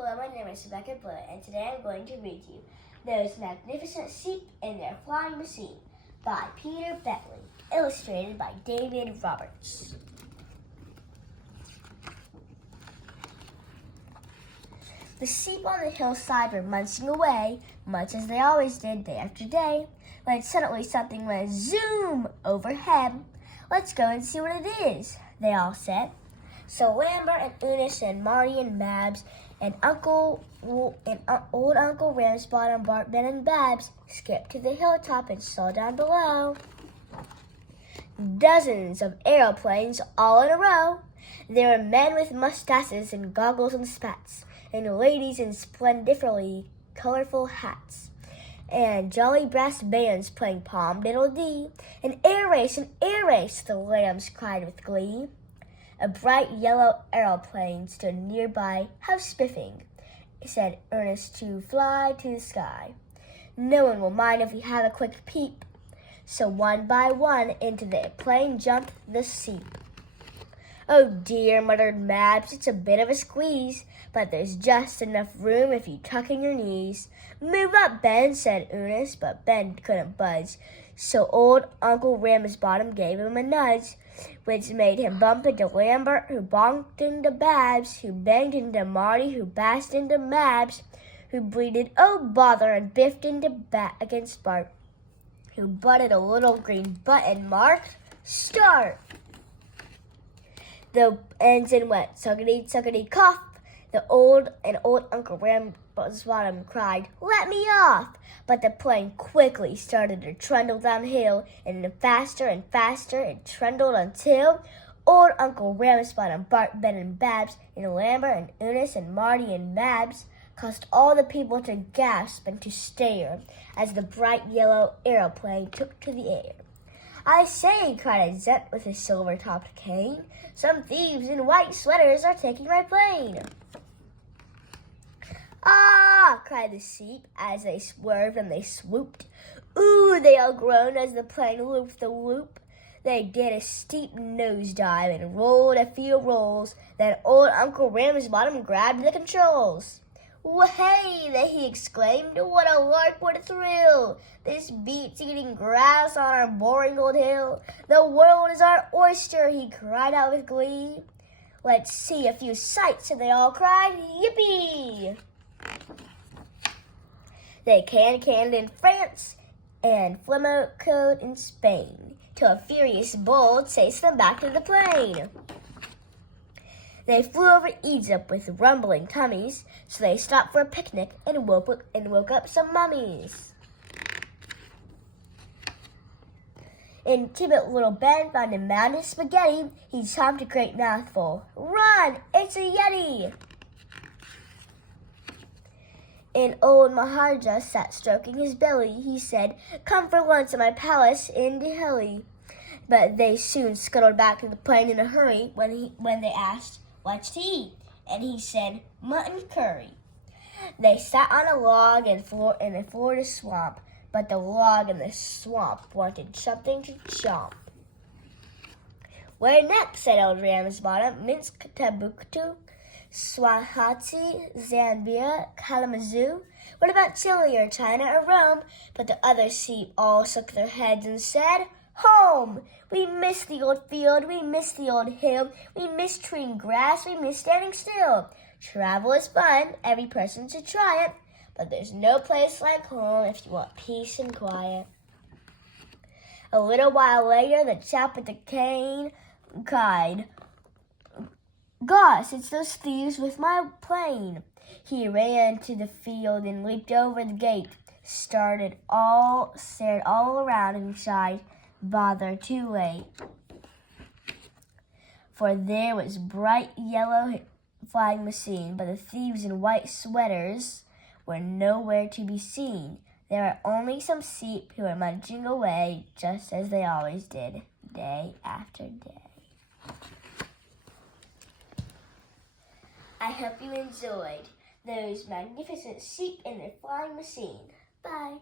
Hello, my name is Rebekah, and today I'm going to read you Those Magnificent Sheep and Their Flying Machine by Peter Bentley, illustrated by David Roberts. The sheep on the hillside were munching away, much as they always did day after day, when suddenly something went zoom overhead. "Let's go and see what it is," they all said. So Lambert and Eunice and Marty and Mabs and old Uncle Ramsbottom, Bart, Ben, and Babs skipped to the hilltop and saw down below dozens of aeroplanes all in a row. There were men with mustaches and goggles and spats, and ladies in splendiferally colorful hats, and jolly brass bands playing Pom Diddle Dee. "An air race, the lambs cried with glee. A bright yellow aeroplane stood nearby, half spiffing, said Ernest, to fly to the sky. "No one will mind if we have a quick peep." So one by one into the plane jumped the sheep. "Oh dear," muttered Mabs, "it's a bit of a squeeze, but there's just enough room if you tuck in your knees." "Move up, Ben," said Eunice, but Ben couldn't budge. So old Uncle Ramsbottom gave him a nudge, which made him bump into Lambert, who bonked into Babs, who banged into Marty, who bashed into Mabs, who bleated, "Oh bother," and biffed against Bart, who butted a little green button marked "Start." The engine went suckety cough. The old Uncle Ramsbottom cried, "Let me off!" But the plane quickly started to trundle downhill, and faster it trundled until old Uncle Ramsbottom, Bart, Ben, and Babs, and Lambert, and Eunice, and Marty, and Mabs caused all the people to gasp and to stare as the bright yellow aeroplane took to the air. "I say," cried a gent with a silver-topped cane, "some thieves in white sweaters are taking my plane." "Ah!" cried the sheep as they swerved and they swooped. "Ooh!" they all groaned as the plane looped the loop. They did a steep nosedive and rolled a few rolls. Then old Uncle Ramsbottom grabbed the controls. "Hey!" he exclaimed. "What a lark, what a thrill! This beats eating grass on our boring old hill. The world is our oyster," he cried out with glee. "Let's see a few sights," and they all cried, "Yippee!" They canned in France and flamencoed in Spain, till a furious bull chased them back to the plane. They flew over Egypt with rumbling tummies, so they stopped for a picnic and woke up some mummies. And timid little Ben found a mound of spaghetti. He chomped a great mouthful. "Run! It's a Yeti!" And old Maharajah sat stroking his belly. He said, "Come for lunch at my palace in Delhi." But they soon scuttled back to the plane in a hurry when they asked, "What's to eat?" And he said, "Mutton curry." They sat on a log in a Florida swamp, but the log in the swamp wanted something to chomp. "Where next?" said old Ramsbottom. "Minsk, Timbuktu, Swahati, Zambia, Kalamazoo. What about Chile or China or Rome?" But the other sheep all shook their heads and said, "Home! We miss the old field, we miss the old hill, we miss treeing grass, we miss standing still. Travel is fun, every person should try it, but there's no place like home if you want peace and quiet." A little while later, the chap with the cane cried, "Gosh, it's those thieves with my plane." He ran to the field and leaped over the gate, stared all around and sighed, "Bother, too late." For there was bright yellow flying machine, but the thieves in white sweaters were nowhere to be seen. There were only some sheep who were munching away, just as they always did, day after day. I hope you enjoyed Those Magnificent Sheep and Their Flying Machine. Bye.